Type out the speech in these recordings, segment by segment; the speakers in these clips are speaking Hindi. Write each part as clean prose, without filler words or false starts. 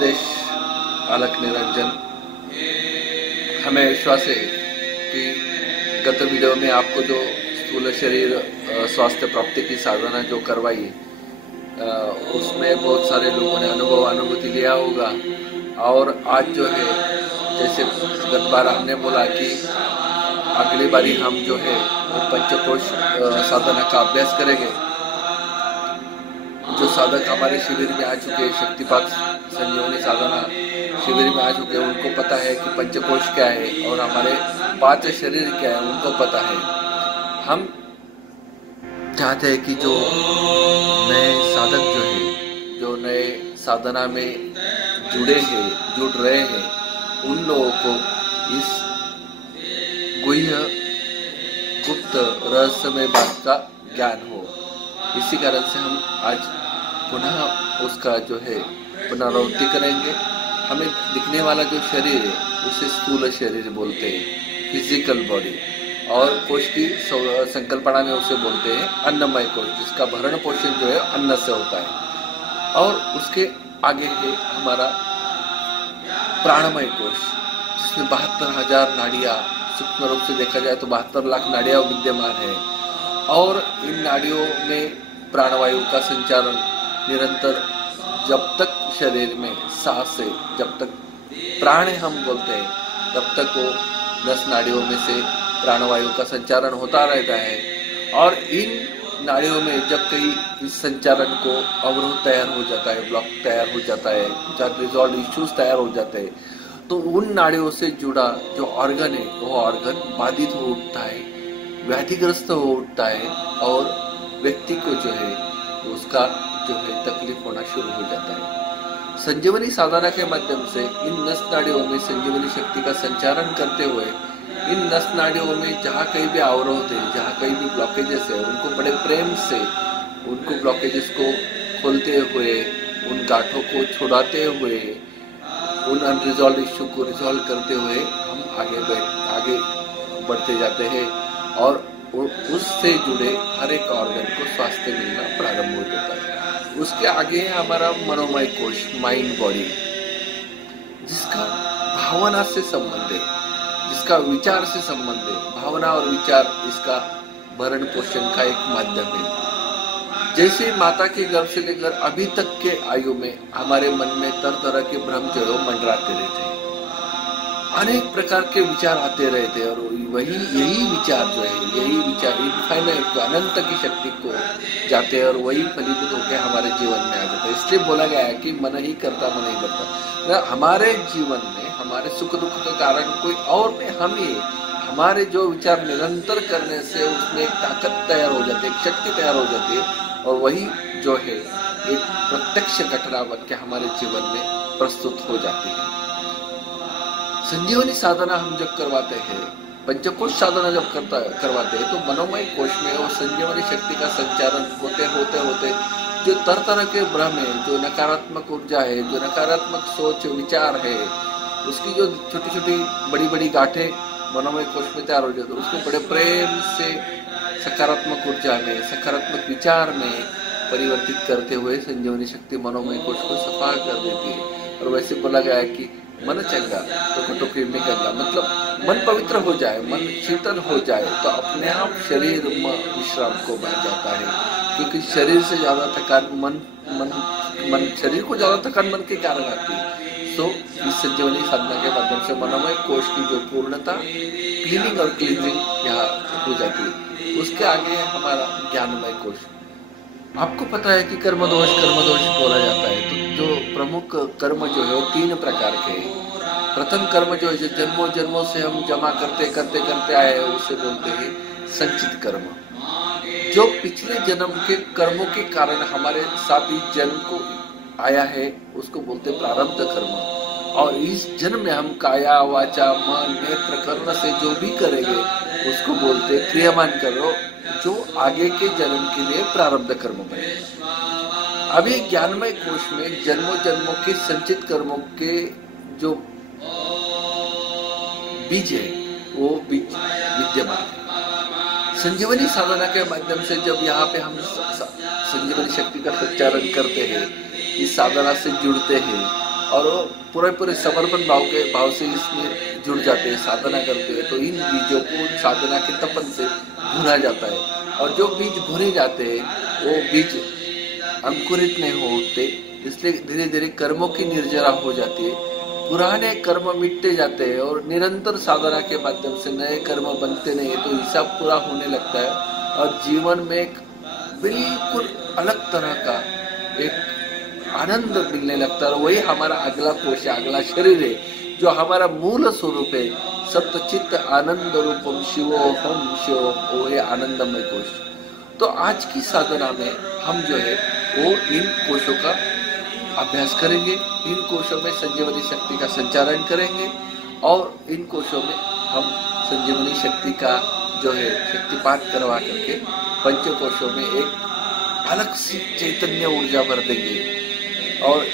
आदेश अलख निरंजन। हमें विश्वास है कि गत वीडियो में आपको जो स्थूल शरीर स्वास्थ्य प्राप्ति की साधना जो करवाई उसमें बहुत सारे लोगों ने अनुभूति लिया होगा। और आज जो है जैसे गत बार हमने बोला कि अगली बारी हम जो है पंचकोश साधना का अभ्यास करेंगे। जो साधक हमारे शिविर में आ चुके हैं, शक्तिपात संजीवनी साधना शिविर में आ चुके हैं, उनको पता है कि पंचकोश क्या है और हमारे 5 शरीर क्या है, उनको पता है। हम चाहते हैं कि जो नए साधक जो है, जो नए साधना में जुड़ रहे हैं, उन लोगों को इस गुह्य गुप्त रहस्यमय बात का ज्ञान हो। इसी कारण से हम आज पुनः उसका जो है पुनरावृत्ति करेंगे। हमें दिखने वाला जो शरीर है उसे स्थूल शरीर बोलते हैं, फिजिकल बॉडी, और कोश की संकल्पना में उसे बोलते हैं अन्नमय कोश, जिसका भरण पोषण जो है अन्न से होता है। और उसके आगे है हमारा प्राणमय कोश, जिसमें 72,000 नाड़ियां, सूक्ष्म रूप से देखा जाए तो 72 लाख नाड़ियां विद्यमान है। और इन नाड़ियों में प्राणवायु का संचारण निरंतर जब तक शरीर में सांस है, जब तक प्राण हम बोलते हैं, तब तक वो 10 नाड़ियों में से प्राणवायु का संचारण होता रहता है। और इन नाड़ियों में जब कहीं इस संचारण को अवरोध तैयार हो जाता है, ब्लॉक तैयार हो जाता है, रिजॉल्व इश्यूज तैयार हो जाते हैं, तो उन नाड़ियों से जुड़ा जो ऑर्गन है वो ऑर्गन बाधित हो उठता है, व्याधिग्रस्त हो उठता है, और व्यक्ति को जो है उसका जो है तकलीफ होना शुरू हो जाता है। संजीवनी साधना के माध्यम से इन नस नाड़ियों में संजीवनी शक्ति का संचारण करते हुए इन नस नाड़ियों में जहाँ कहीं भी अवरोध है, जहाँ कहीं भी ब्लॉकेजेस है, उनको बड़े प्रेम से उनको ब्लॉकेजेस को खोलते हुए, उन गांठों को छुड़ाते हुए, उन अनरिजॉल्व इश्यू को रिजॉल्व करते हुए हम आगे बढ़ते जाते हैं और उससे जुड़े हर एक ऑर्गन को स्वास्थ्य मिलना प्रारंभ हो जाता है। उसके आगे है हमारा मनोमय कोश, माइंड बॉडी, जिसका भावना से संबंध है, जिसका विचार से संबंध है। भावना और विचार इसका भरण पोषण का एक माध्यम है। जैसे माता के गर्भ से लेकर अभी तक के आयु में हमारे मन में तरह तरह के भ्रम जो है मंडराते रहते हैं, अनेक प्रकार के विचार आते रहते हैं, और यही विचार जो है, यही विचार इनफाइनाइट को, अनंत की शक्ति को जाते हैं और वही फलीभूत होकर हमारे जीवन में आ जाता है। इसलिए बोला गया है कि मन ही करता, मन ही करता। हमारे जीवन में हमारे सुख दुख का कारण कोई और नहीं, हम ही। हमारे जो विचार निरंतर करने से उसमें एक ताकत तैयार हो जाती है, एक शक्ति तैयार हो जाती है, और वही जो है एक प्रत्यक्ष घटना बन के हमारे जीवन में प्रस्तुत हो जाती है। संजीवनी साधना हम जब करवाते हैं, पंचकोश साधना जब करवाते हैं, तो मनोमय कोश में वो संजीवनी शक्ति का संचारण होते जो तरह तरह के भ्रम है, जो नकारात्मक ऊर्जा है, जो नकारात्मक सोच विचार है, उसकी जो छोटी छोटी बड़ी बड़ी गांठें मनोमय कोश में तैयार हो जाती है, उसको बड़े प्रेम से सकारात्मक ऊर्जा में, सकारात्मक विचार में परिवर्तित करते हुए संजीवनी शक्ति मनोमय कोश को सफा कर देती है। और वैसे बोला गया है कि मन चंगा तो कुटुकी में गंगा, मतलब मन पवित्र हो जाए, मन शीतल हो जाए तो अपने आप शरीर विश्राम को बन जाता है। क्योंकि शरीर से ज्यादा थकान मन शरीर को ज्यादा थकान मन के कारण आती है। सो इस संजीवनी साधना के माध्यम से मनोमय कोश की जो पूर्णता, क्लीनिंग और क्लींजिंग यहाँ हो जाती है। उसके आगे है हमारा ज्ञानमय कोश। आपको पता है कि कर्मदोष बोला जाता है, तो जो प्रमुख कर्म जो है वो 3 प्रकार के हैं। प्रथम कर्म जो है, जो जन्मों से हम जमा करते आए हैं, उसे बोलते हैं संचित कर्म। जो पिछले जन्म के कर्मों के कारण हमारे साथ इस जन्म को आया है, उसको बोलते प्रारब्ध कर्म। और इस जन्म में हम काया वाचा मन नेत्र कर्ण से जो भी करेंगे उसको बोलते क्रियामान कर्म, जो आगे के जन्म के लिए प्रारब्ध कर्म बने। अभी ज्ञानमय कोश में जन्मों के संचित कर्मों के जो बीज है वो बीज विद्यमान है। संजीवनी साधना के माध्यम से जब यहाँ पे हम संजीवनी शक्ति का प्रचारण करते हैं, इस साधना से जुड़ते हैं, और वो पूरे समर्पण भाव से इसमें जुड़ जाते हैं, साधना करते हैं, तो इन बीजों को साधना के तपन से भुना जाता है। और जो बीज भुने जाते हैं वो बीज अंकुरित नहीं होते, इसलिए धीरे धीरे कर्मों की निर्जरा हो जाती है, पुराने कर्म मिटते जाते हैं और निरंतर साधना के माध्यम से नए कर्म बनते नहीं, तो हिसाब पूरा होने लगता है और जीवन में एक बिल्कुल अलग तरह का एक आनंद मिलने लगता है। वही हमारा अगला कोश है, अगला शरीर है, जो हमारा मूल स्वरूप है, सप्तचित्त आनंद रूपम शिवोहम शिवोहम, वो है आनंदमय कोश। तो आज की साधना में हम जो है वो इन कोशों का अभ्यास करेंगे, इन कोशों में संजीवनी शक्ति का संचारण करेंगे और इन कोशों में हम संजीवनी शक्ति का जो है शक्तिपात करवा करके पंचकोशों में एक अलग सी चैतन्य ऊर्जा भर देंगे। और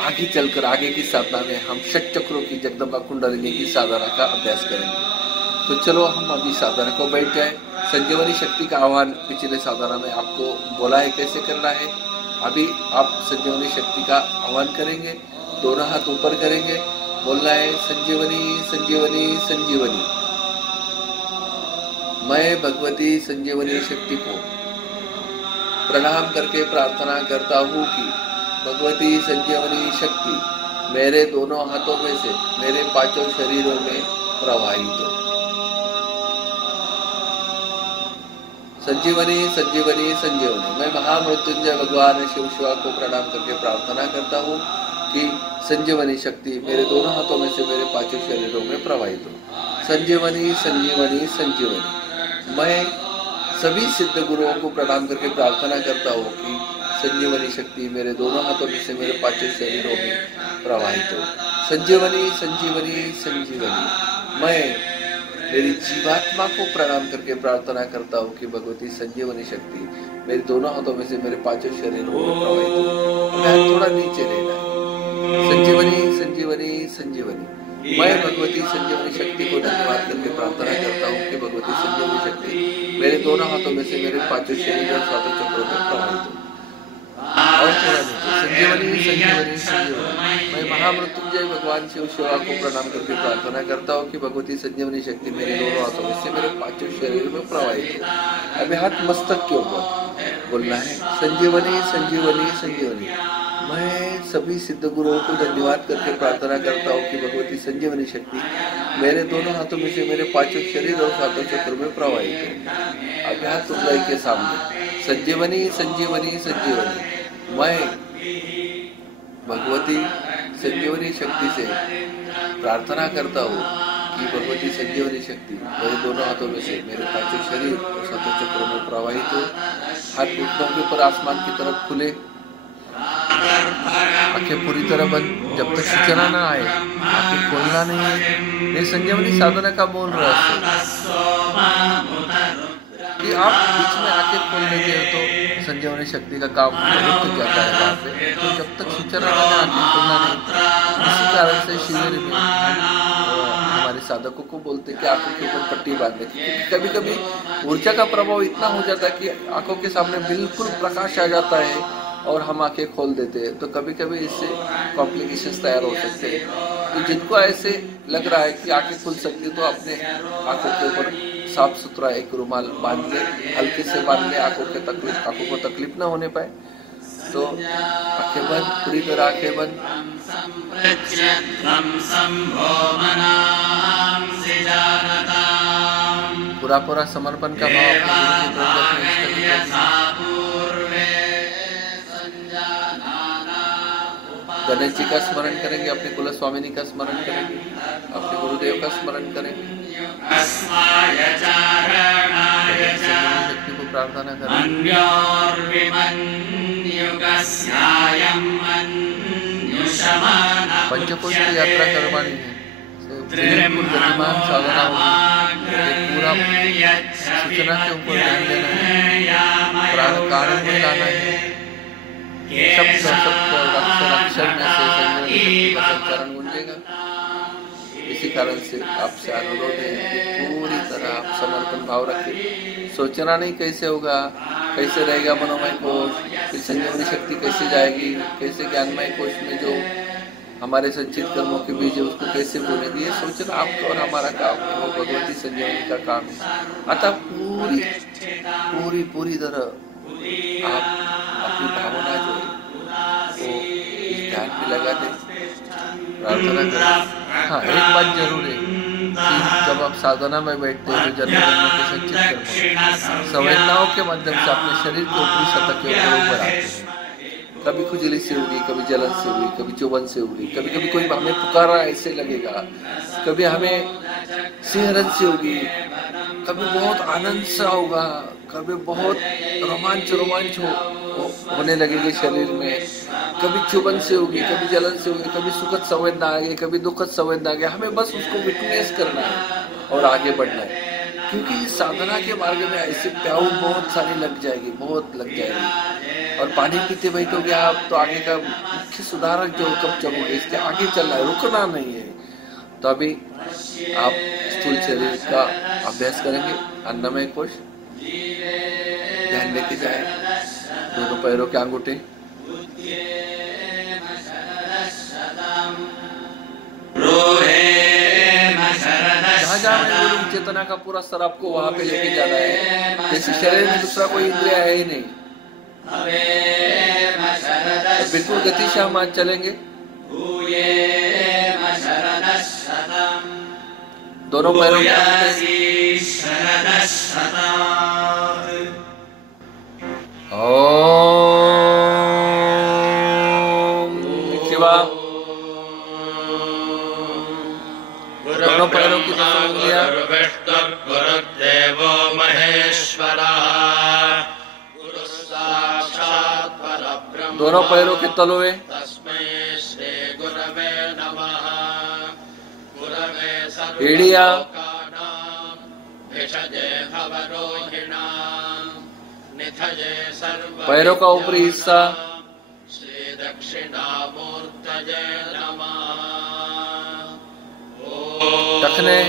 आगे चलकर आगे की साधना में हम षट चक्रों की जगदम्बा कुंडलिनी की साधना का अभ्यास करेंगे। तो चलो हम अभी साधना को बैठ जाए। संजीवनी शक्ति का आह्वान पिछले साधना में आपको बोला है कैसे करना है। अभी आप संजीवनी शक्ति का आह्वान करेंगे, दोनों हाथ ऊपर करेंगे, बोलना है संजीवनी संजीवनी संजीवनी। मैं भगवती संजीवनी शक्ति को प्रणाम करके प्रार्थना करता हूँ कि भगवती संजीवनी शक्ति मेरे दोनों हाथों में से मेरे पांचों शरीरों में प्रवाहित हो। संजीवनी संजीवनी संजीवनी। मैं महामृत्युंजय भगवान शिव शिवा को प्रणाम करके प्रार्थना करता हूँ कि संजीवनी शक्ति मेरे दोनों हाथों में से मेरे पांचों शरीरों में प्रवाहित हो। संजीवनी संजीवनी संजीवनी। मैं सभी सिद्ध गुरुओं को प्रणाम करके प्रार्थना करता हूँ कि संजीवनी शक्ति मेरे दोनों हाथों में से मेरे पांचों शरीरों में प्रवाहित हो। संजीवनी संजीवनी संजीवनी। मैं मेरी जीवात्मा को प्रणाम करके प्रार्थना करता हूँ कि भगवती संजीवनी शक्ति मेरे दोनों हाथों में से मेरे पांचों शरीरों में प्रवाहित हो। मैं थोड़ा नीचे लेना है। संजीवनी संजीवनी संजीवनी। मैं भगवती संजीवनी शक्ति को धन्यवाद करके प्रार्थना करता हूँ कि भगवती संजीवनी शक्ति मेरे दोनों हाथों में से मेरे पांचों शरीर और सातों चक्रों में प्रवाहित हो। और थोड़ा नीचे। संजीवनी संजीवनी संजीवनी। मैं महामृत्युंजय भगवान शिव शिवा को प्रणाम करके प्रार्थना करता हूँ कि भगवती संजीवनी शक्ति मेरे दोनों हाथों में से मेरे पांचों शरीर में प्रवाहित हो। अभी हाथ मस्तक के ऊपर बोलना है संजीवनी संजीवनी संजीवनी। मैं सभी सिद्ध गुरुओं को धन्यवाद करके प्रार्थना करता हूँ कि भगवती संजीवनी शक्ति मेरे दोनों हाथों में से मेरे पांचों शरीर और सातों चक्र में प्रवाहित हो। अभी हाथ हृदय के सामने संजीवनी संजीवनी संजीवनी। मैं भगवती संजीवनी शक्ति से प्रार्थना करता हूँ कि भगवती संजीवनी शक्ति मेरे दोनों हाथों में से मेरे पांचों शरीर और सातों चक्रों में प्रवाहित हो। हाथ घुटनों के ऊपर आसमान की तरफ खुले, आंखें पूरी तरह बंद। जब तक सूचना ना आए आंखें खोलना नहीं है। ये संजीवनी साधना का मूल रहस्य कि आप बीच में आंखें खोल लेते हो तो संजीवनी शक्ति का काम रुक जाता है वहाँ पे। तो जब तक सूचना ना आए आंखें खोलना नहीं। इसी कारण से शिविर में हमारे साधकों को बोलते कि आंखों के ऊपर पट्टी बांधने की, क्योंकि कभी कभी ऊर्जा का प्रभाव इतना हो जाता है कि आंखों के सामने बिल्कुल प्रकाश आ जाता है और हम आंखें खोल देते हैं, तो कभी कभी इससे कॉम्प्लिकेशंस तैयार हो सकते हैं। तो जिनको ऐसे लग रहा है कि आंखें खुल सकती है तो अपने आंखों के ऊपर साफ सुथरा एक रुमाल बांध ले, हल्के से बांध ले, आंखों को तकलीफ ना होने पाए। तो आंखें बंद, पूरी तरह आंखें बंद। पूरा समर्पण का भाव गणेश जी का स्मरण करेंगे, अपने कुल स्वामिनी का स्मरण करेंगे, अपने गुरुदेव का स्मरण करेंगे, शक्ति को प्रार्थना करेंगे। पंचकोश की यात्रा करवानी है, बिल्कुल गतिमान साधना होगी। पूरा सूचना के ऊपर ध्यान देना है, प्राण कारण में लाना है। अक्षर में से संजीवनी शक्ति का संचारण गूंजेगा। इसी कारण से आपसे अनुरोध है कि पूरी तरह आप समर्पण भाव रखें। सोचना नहीं कैसे होगा, कैसे रहेगा मनोमय कोश, फिर संजीवनी शक्ति कैसे जाएगी, कैसे ज्ञानमय कोश में जो हमारे संचित कर्मों के बीज है उसको कैसे बोलेंगे, ये सोचना आपका और हमारा काम है, वो भगवती संजीवनी का काम है। अतः पूरी तरह आप अपनी भावना जो है वो इस ध्यान में लगा दें, प्रार्थना करें। हाँ, एक बात जरूर है कि जब आप साधना में बैठते हैं तो जन्म जन्म के संचित कर्म संवेदनाओं के माध्यम से अपने शरीर के ऊपरी सतह के ऊपर आते हैं। कभी खुजली से होगी, कभी जलन से होगी, कभी चुभन से होगी, कभी कोई हमें पुकारा ऐसे लगेगा, कभी हमें सिहरन से होगी, कभी बहुत आनंद सा होगा, कभी बहुत रोमांच होने लगेगी शरीर में, कभी चुभन से होगी, कभी जलन से होगी, कभी सुखद संवेदना आ गई, कभी दुखद संवेदना आ गई। हमें बस उसको विटनेस करना है और आगे बढ़ना है, क्योंकि इस साधना के मार्ग में ऐसे प्याऊ बहुत सारी लग जाएगी। और पानी पीते बैठोगे आप तो आगे का मुख्य सुधारक जो कब जमोगे, इसके आगे चलना है, रुकना नहीं है। तो अभी आप स्थूल शरीर का अभ्यास करेंगे। अन्नमय कोश ध्यान लेके जाए, दोनों पैरों के अंगूठे जहाँ मैं बोलूं चेतना का पूरा स्तर आपको वहां पे लेके जाना है। जैसे शरीर में दूसरा कोई इंद्रिया है ही नहीं, तो बिल्कुल गति से हम आज चलेंगे। दोनों पैरों के ओम शिवा। दोनों पैरों की दसों उंगलियां गुरुदेवो महेश्वरः गुरु साक्षात् परब्रह्म दोनों पैरों के तलवे तस्मै श्री गुरवे नमः। गुरवे एड़िया सर्वलोकानां भिषजे भवरोहिणां निधये सर्व पैरों का ऊपरी हिस्सा श्री दक्षिणामूर्तये नमः। टखने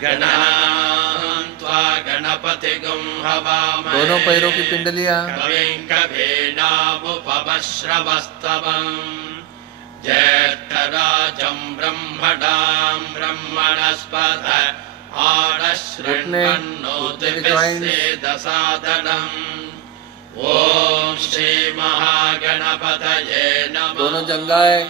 गणान्त्वा गणपतिगुं हवामहे दोनों पैरों की पिंडलियां कविं कवीनामुपमश्रवस्तवं ज्येष्ठराजं ब्रह्मणां ब्रह्मणस्पत आनश्रृण्वन्नोतिभिस्सेदसादनम्। ॐ श्री महागणपतये नमः। दोनों जंघाएं,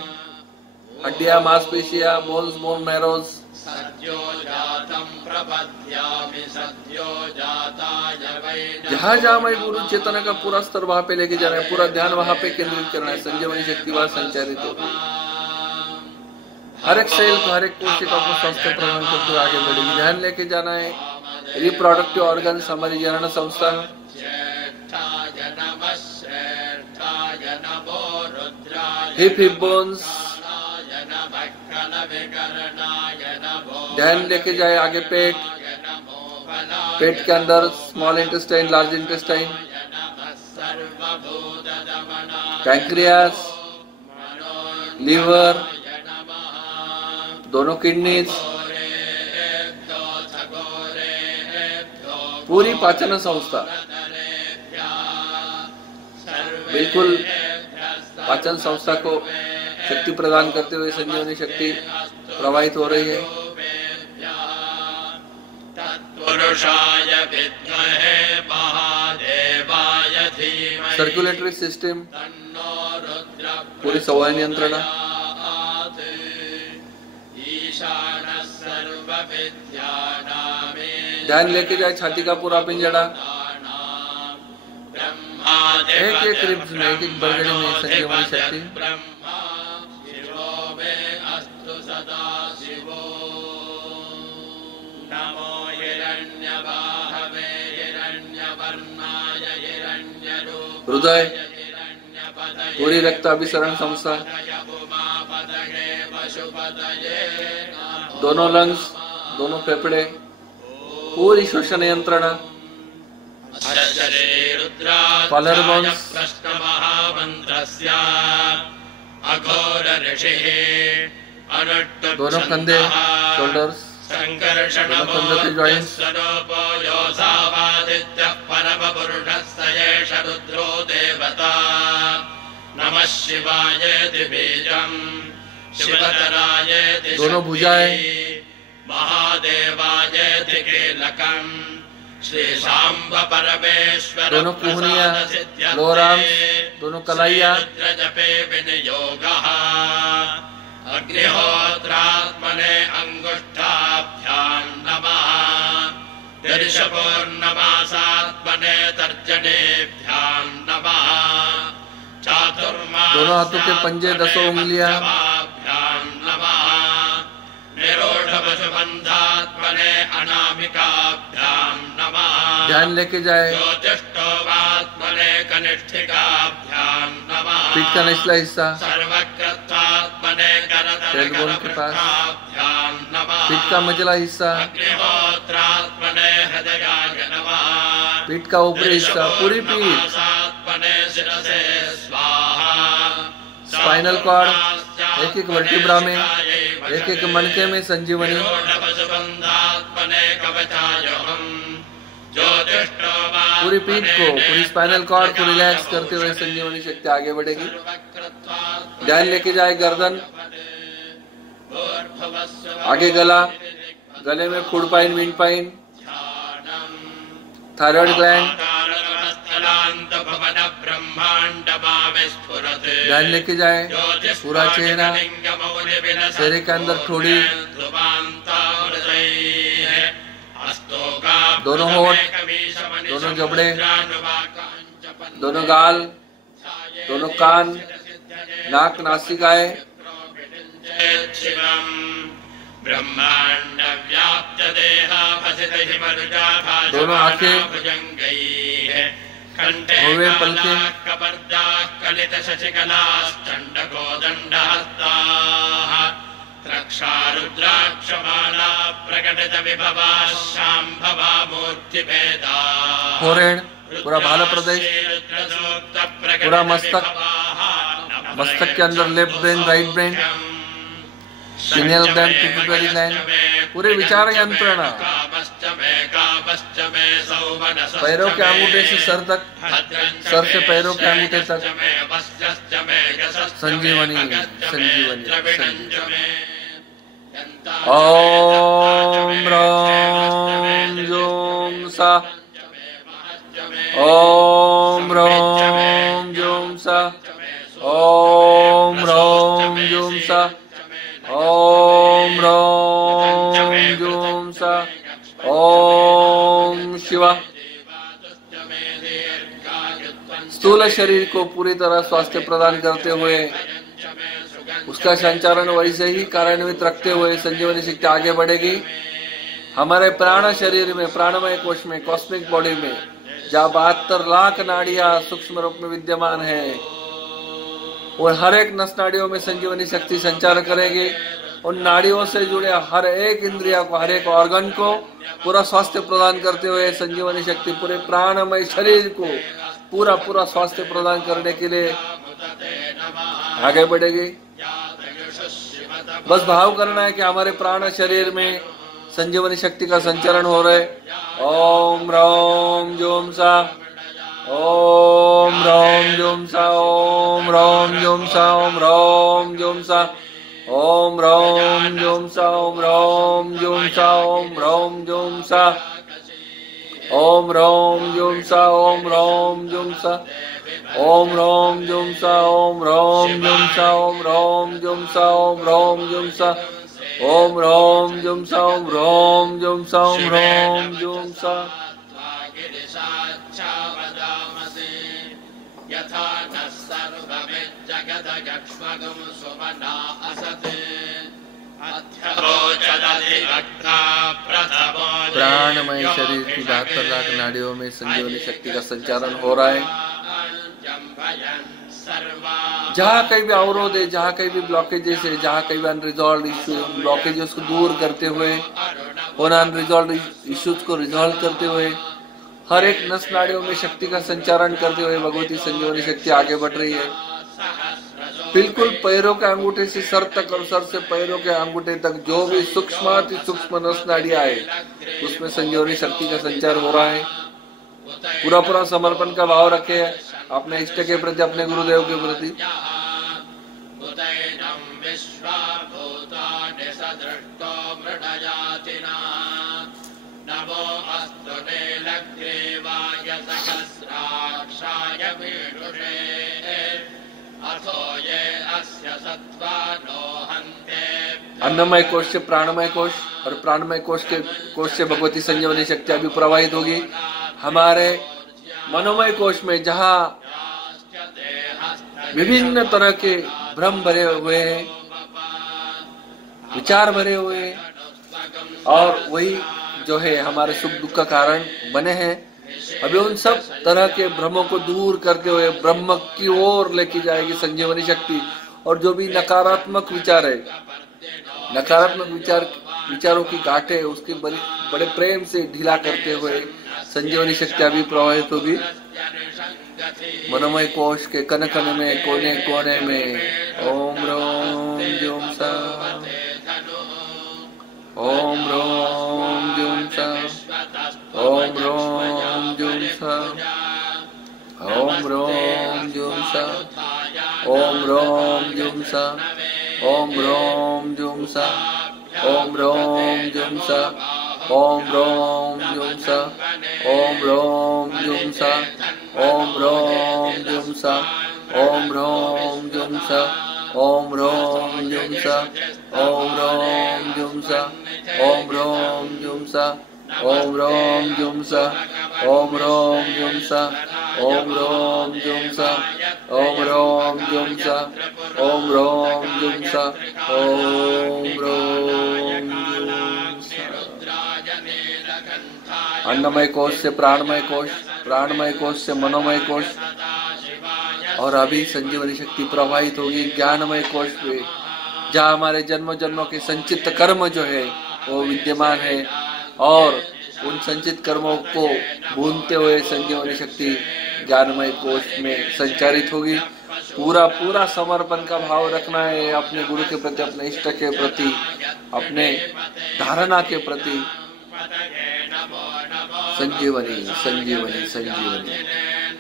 हड्डियां, मांसपेशियां, बोन्स, बोन मैरोज सद्यो जातं प्रपद्यामि सद्यो जाताय वै जहाँ जहाँ मैं गुरु चेतना का पूरा स्तर वहां पे लेके जाना है, पूरा ध्यान वहां पे केंद्रित करना है। संजीवनी शक्ति वहां संचारित होगी, हर एक सेल को, हर एक कोशिका को स्वास्थ्य प्रदान करते हुए आगे बढ़ेगी। ध्यान लेके जाना है। रिप्रोडक्टिव ऑर्गन्स हमारी जनन संस्था, हिप बोन्स, ध्यान लेके जाए आगे पेट, पेट के अंदर small intestine, large intestine, pancreas, liver, दोनों किडनीज, पूरी पाचन संस्था बिल्कुल पाचन संस्था को शक्ति प्रदान करते हुए संजीवनी शक्ति प्रवाहित हो रही है। तत्पुरुषाय विद्महे महादेवाय धीमहि सर्कुलेटरी सिस्टम पूरी सवाई नियंत्रणा, ईशानः सर्वविद्यानामेव ध्यान लेके जाए छाती का पूरा पिंजड़ा, एक एक रिब्स में, एक एक बरगड़े में संजीवनी शक्ति। नमो हिरण्यबाहवे हिरण्यवर्णाय हिरण्यरूपाय हृदय हिरण्यपतये पूरी रक्त अभिसरण संस्था, उमापतये पशुपतये नमो दोनों लंग्स, दोनों फेफड़े, पूरी श्वसन यंत्रणा, कॉलर बोन्स, प्रश्नमहामन्त्रस्य अघोर ऋषिः दोनों कंधे, शोल्डर्स, दोनों कंधे के जॉइंट्स, स्वरूपो योऽसावादित्यः परमपुरुषः स एष रुद्रो देवता। नमः शिवायेति बीजम् शिवतरायेति दोनों भुजाएं, महादेवायेति कीलकम् श्री सांब परमेश्वर दोनों कुहनिया, लोराम, दोनों कलाइया, जपे विनियोगः अग्निहोत्रात्मने अंगुष्ठाभ्यां नमः दर्शपूर्णमासात्मने तर्जनेभ्यां नमः चातुर्मास दोनों हाथों के पंजे, 10 उंगलियां, नमः निरोधवशबन्धात्मने अनामिकाभ्यां नमः ध्यान लेके जाए। ज्योतिष्ठोमात्मने कनिष्ठिकाभ्यां नमः पीठ का निचला हिस्सा सर्वकृत्वात्मने टेलबोन के पास, करतलकर्णकाभ्यां नमः पीठ का मझला हिस्सा, अग्निहोत्रात्मने हृदयाय नमः पीठ का ऊपरी हिस्सा, पूरी पीठ, नमासात्मने शिरसे स्वाहा स्पाइनल कॉर्ड, एक एक वर्टिब्रा में, एक एक मणके में संजीवनी, पूरी पीठ को, पूरी स्पाइनल कॉर्ड को रिलैक्स करते हुए संजीवनी शक्ति आगे बढ़ेगी। ध्यान लेके जाए गर्दन, आगे गला, गले में food pine, wind pine, thyroid gland, ध्यान लेके जाए। पूरा चेहरा, चेहरे के अंदर ठोड़ी, दोनों होठ, दोनों जबड़े, दोनों गाल, दोनों कान, नाक, नासिकाएं, ब्रह्मांड व्याप्त देहा भसित हिमरुजा दोनों आंखें, भव्य पलके, कपर्दा कलित शशिकलाश्चंड कोदंडहस्ताः रक्षा रुद्राक्षमाला प्रकटित विभवा शांभवा मूर्ति भेदा फोरेड, पूरा भाला प्रदेश, पूरा मस्तक, मस्तक के अंदर left brain, right brain, pineal gland, pituitary gland, पूरे विचार यंत्रणा, पैरों के अंगूठे से सर तक, सर से पैरों के अंगूठे तक संजीवनी, संजीवनी, संजीवनी। ओम रोम जोम सा, ओम रोम जोम सा, ओम रोम जोम सा, ओम रोम जोम सा, ओम शिवा। स्थूल शरीर को पूरी तरह स्वास्थ्य प्रदान करते हुए, उसका संचालन वैसे ही कार्यान्वित रखते हुए संजीवनी शक्ति आगे बढ़ेगी। हमारे प्राण शरीर में, प्राणमय कोश में, कॉस्मिक बॉडी में, जहाँ 72 लाख नाड़ियां सूक्ष्म रूप में विद्यमान है, और हर एक नस नाड़ियों में संजीवनी शक्ति संचार करेगी। उन नाड़ियों से जुड़े हर एक इंद्रिया को, हर एक ऑर्गन को पूरा स्वास्थ्य प्रदान करते हुए संजीवनी शक्ति पूरे प्राणमय शरीर को पूरा पूरा स्वास्थ्य प्रदान करने के लिए आगे बढ़ेगी। बस भाव करना है कि हमारे प्राण शरीर में संजीवनी शक्ति का संचरण हो रहा है। ओम रोम जोम सा, ओम रोम जोम सा, ओम रोम जोम सा, ओम रोम जोम सा, ओम रोम जोम सा, ओम रोम जोम सा, ओम रोम जोम सा, ओम रोम जोम सा, ओम रोम जोम सा, ओम रोम जोम सा, ओम रोम जोम सा, ओम रोम जोम सा, ओम रोम जोम सा, ओम रोम जोम सा, ओम रोम जोम सा, ओम रोम जोम सा। यथा न सर्वमिज्जगदगक्ष्मगं सुमना असते प्राणमय शरीर की 72 लाख नाड़ियों में संजीवनी शक्ति का संचालन हो रहा है। जहाँ कहीं भी अवरोध है, जहाँ कहीं भी ब्लॉकेजेस है, जहाँ कहीं भी अनरिजॉल्व इश्यू, ब्लॉकेजेस को दूर करते हुए और अनरिजॉल्व इश्यूज को रिजॉल्व करते हुए हर एक नस नाड़ियों में शक्ति का संचारण करते हुए भगवती संजीवनी शक्ति आगे बढ़ रही है। बिल्कुल पैरों के अंगूठे से सर तक और सर से पैरों के अंगूठे तक जो भी सूक्ष्म सूक्ष्म नस नाड़ियां है उसमें संजीवनी शक्ति का संचार हो रहा है। पूरा पूरा समर्पण का भाव रखे अपने इष्ट के प्रति, अपने गुरुदेव के प्रति। विश्वाभूतानि सदृष्टो मृडयातिना नमो अस्तु नीलग्रीवाय सहस्राक्षाय मीढुषे अथो ये अस्य सत्त्वानो हन्ते। अन्नमय कोश से प्राणमय कोश और प्राणमय कोश से भगवती संजीवनी शक्ति अभी प्रवाहित होगी हमारे मनोमय कोश में, जहाँ विभिन्न तरह के भ्रम भरे हुए हैं, विचार भरे हुए हैं और वही जो है हमारे सुख दुख का कारण बने हैं। अभी उन सब तरह के भ्रमों को दूर करते हुए ब्रह्म की ओर लेके जाएगी संजीवनी शक्ति। और जो भी नकारात्मक विचार है, नकारात्मक विचारों की गांठें उसके बड़े प्रेम से ढीला करते हुए संजीवनी शक्ति अभी प्रवाहित होगी मनोमय कोश के कण कण में, कोने कोने में। ओम रोम ज्योम सा, ओम रोम ज्योम सा, ओम रोम ज्योम सा, ओम रोम ज्योम सा, ओम रोम ज्योम सा, ओम रोम ज्योम सा, ओम रोम ज्योम सा, ओम रोम ज्योम सा, ओम रोम ज्योम सा, ओम रोम ज्योम सा, ओम रोम ज्योम सा, ओम रोम ज्योम सा, ओम रोम ज्योम सा, ओम रोम ज्योम सा, ओम रोम ज्योम सा, ओम रोम ज्योम सा, ओम रोम ज्योम सा, ओम रोम ज्योम सा, ओम रोम ज्योम सा, ओम रोम ज्योम सा। अन्नमय कोश से प्राणमय कोश, प्राणमय कोश से मनोमय कोश और अभी संजीवनी शक्ति प्रवाहित होगी ज्ञानमय कोश पे, जहाँ हमारे जन्मों जन्मों के संचित कर्म जो है वो विद्यमान है और उन संचित कर्मों को भूनते हुए संजीवनी शक्ति ज्ञानमय कोश में संचारित होगी। पूरा समर्पण का भाव रखना है अपने गुरु के प्रति, अपने इष्ट के प्रति, अपने धारणा के प्रति। संजीवनी संजीवनी संजीवनी,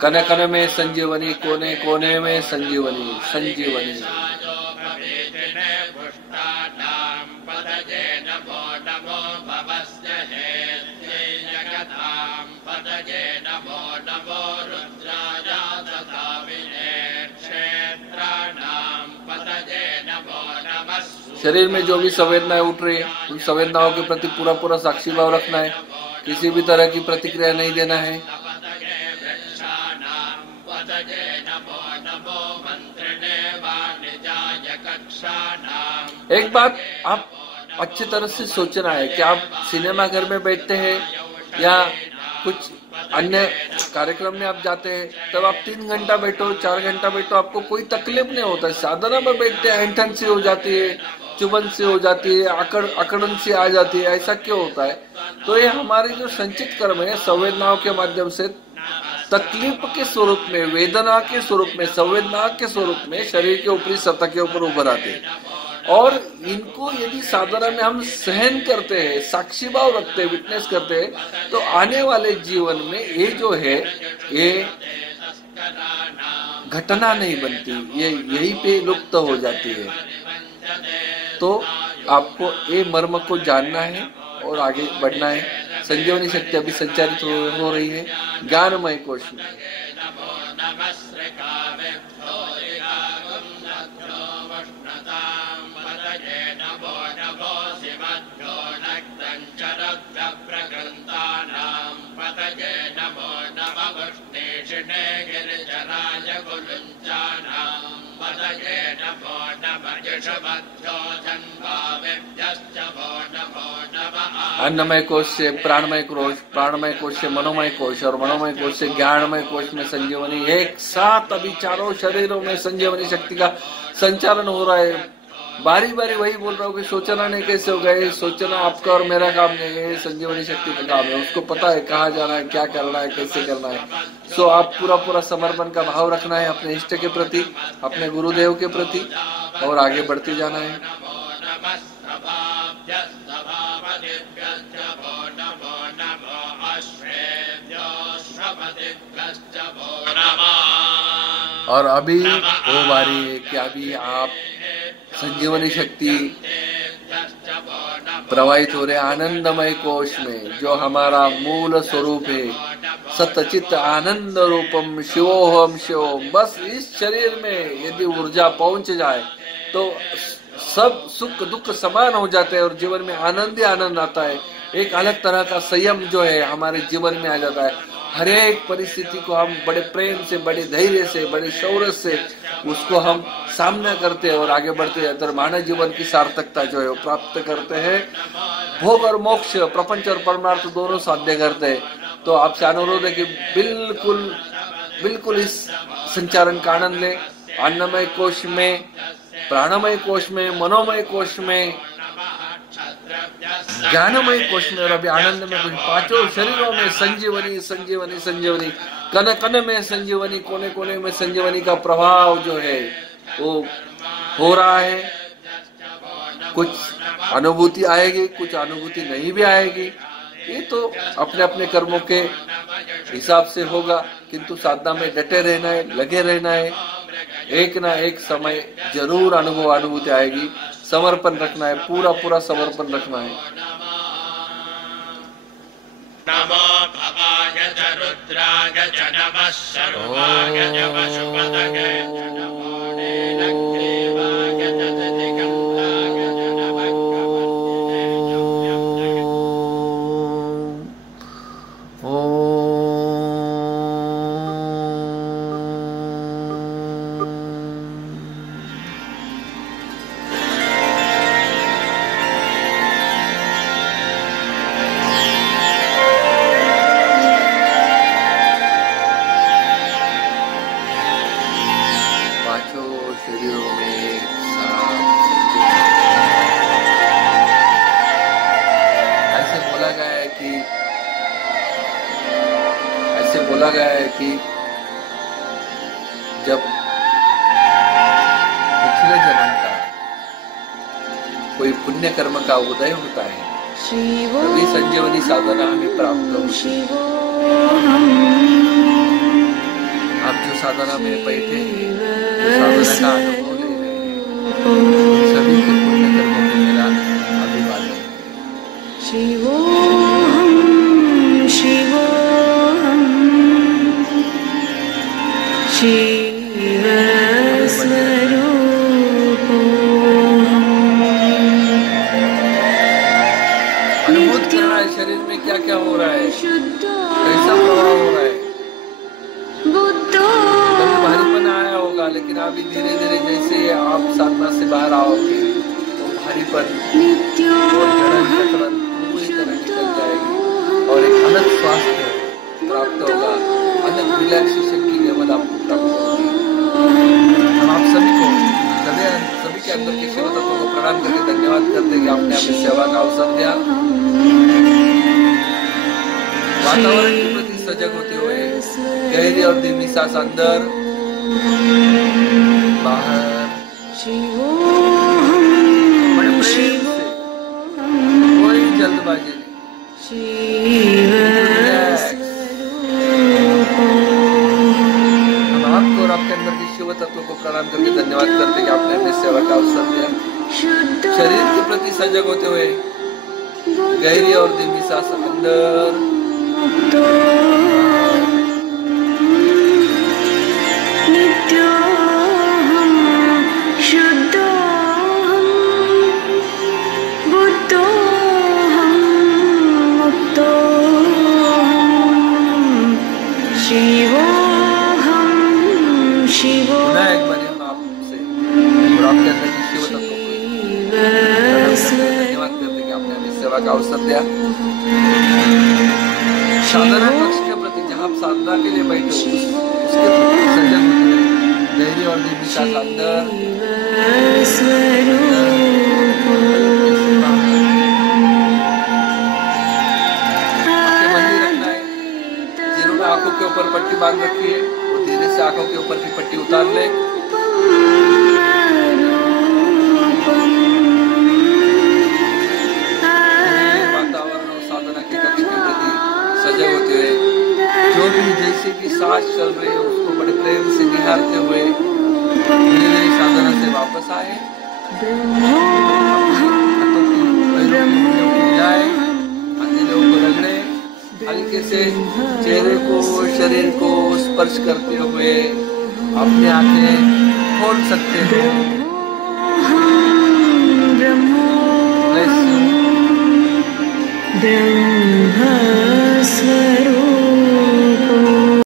कण कण में संजीवनी, कोने कोने में संजीवनी संजीवनी। शरीर में जो भी संवेदनाएं उठ रही है उन संवेदनाओं के प्रति पूरा साक्षी भाव रखना है, किसी भी तरह की प्रतिक्रिया नहीं देना है। एक बात आप अच्छी तरह से सोचना है कि आप सिनेमा घर में बैठते हैं या कुछ अन्य कार्यक्रम में आप जाते हैं, तब आप 3 घंटा बैठो 4 घंटा बैठो, आपको कोई तकलीफ नहीं होता है। साधना में बैठते हैं, ऐंठन सी हो जाती है, चुभन सी हो जाती है, अकड़न सी आ जाती है, ऐसा क्यों होता है? तो ये हमारे जो संचित कर्म है संवेदनाओं के माध्यम से तकलीफ के स्वरूप में, वेदना के स्वरूप में, संवेदना के स्वरूप में शरीर के ऊपरी सतह के ऊपर उभर आते हैं। और इनको यदि साधना में हम सहन करते हैं, साक्षी भाव रखते हैं, विटनेस करते हैं, तो आने वाले जीवन में ये जो है ये घटना नहीं बनती, ये यहीं पे लुप्त हो जाती है। तो आपको ये मर्म को जानना है और आगे बढ़ना है। संजीवनी शक्ति अभी संचारित हो रही है ज्ञानमय कोश में। अन्नमय कोश से प्राणमय कोश, प्राणमय कोश से मनोमय कोश और मनोमय कोश से ज्ञानमय कोश में संजीवनी एक साथ अभी चारों शरीरों में संजीवनी शक्ति का संचालन हो रहा है। बारी बारी वही बोल रहा हूँ कि सोचना नहीं कैसे हो गए, सोचना आपका और मेरा काम नहीं है, संजीवनी शक्ति का काम है। उसको पता है कहाँ जाना है, क्या करना है, कैसे करना है। सो आप पूरा समर्पण का भाव रखना है अपने इष्ट के प्रति, अपने गुरुदेव के प्रति और आगे बढ़ते जाना है। और अभी वो बारी है कि अभी आप संजीवनी शक्ति प्रवाहित हो रहे आनंदमय कोश में, जो हमारा मूल स्वरूप है, सतचित आनंद रूपम शिवोहम शिवोम। बस इस शरीर में यदि ऊर्जा पहुंच जाए तो सब सुख दुख समान हो जाते हैं और जीवन में आनंद ही आनंद आता है। एक अलग तरह का संयम जो है हमारे जीवन में आ जाता है। हर एक परिस्थिति को हम बड़े प्रेम से, बड़े धैर्य से, बड़े शौर्य से उसको हम सामना करते हैं और आगे बढ़ते हैं। तो मानव जीवन की सार्थकता जो है वो प्राप्त करते हैं। भोग और मोक्ष, प्रपंच और परमार्थ दोनों साध्य करते हैं। तो आपसे अनुरोध है कि बिल्कुल इस संचारण का आनंद लें। अन्नमय कोश में, प्राणमय कोश में, मनोमय कोश में, ज्ञानमय कोश में और अभी आनंद में, कुछ पांचों शरीरों में संजीवनी संजीवनी संजीवनी, कण कण में संजीवनी, कोने कोने में संजीवनी का प्रभाव जो है वो हो रहा है। कुछ अनुभूति आएगी, कुछ अनुभूति नहीं भी आएगी, ये तो अपने अपने कर्मों के हिसाब से होगा, किंतु साधना में डटे रहना है, लगे रहना है। एक ना एक समय जरूर अनुभूति आएगी। समर्पण रखना है, पूरा समर्पण रखना है। नमो भवाय च रुद्राय च नमः सर्वाय च पशुपतये च नमो नीलग्रीवाय च दिगन्ताय च नमः बोला गया है कि जब पिछले जन्म का कोई पुण्य कर्म का उदय होता है तभी संजीवनी साधना हमें प्राप्त होती है। आप जो साधना में बैठे हैं, साधना का अनुभव ले रहे हैं, सभी के पुण्य कर्मों को मेरा अभिवादन है। अनुभूत करना है शरीर में क्या क्या हो रहा है, कैसा प्रभाव हो रहा है। कभी भारीपन आया होगा, लेकिन अभी धीरे धीरे जैसे आप साधना से बाहर आओगे तो भारीपन और जड़न पूरी तरह निकल जाएगी और एक अलग स्वास्थ्य प्राप्त होगा, अलग रिलैक्सेशन की लेवल आपको प्राप्त होगी। हम आप सभी के अंदर के शिव तत्वों को प्रणाम करके धन्यवाद करते हैं कि आपने हमें सेवा का अवसर दिया। वातावरण के प्रति सजग होते हुए गहरी और धीमी सांस अंदर बाहर, बड़े प्रेम से, कोई जल्दबाजी नहीं। हम आपको और आपके अंदर के शिव तत्वों को प्रणाम करके धन्यवाद करते हैं कि आपने हमें सेवा का अवसर दिया। शरीर के प्रति सजग होते हुए गहरी और धीमी सांस अंदर का अवसर दिया। साधना कक्ष के प्रति जहाँ आप साधना के लिए बैठे उसके प्रति सजग होते हुए धैर्य और धीमी सांस अंदर बंदी रखना है। जिन्होंने आंखों के ऊपर पट्टी बांध रखी है वो धीरे से आंखों के ऊपर की पट्टी उतार ले। जो भी जैसे कि सांस चल रही है उसको बड़े प्रेम से निहारते हुए धीरे धीरे साधना से वापस आए हल्के से चेहरे को, शरीर को स्पर्श करते हुए अपनी आंखें खोल सकते हैं।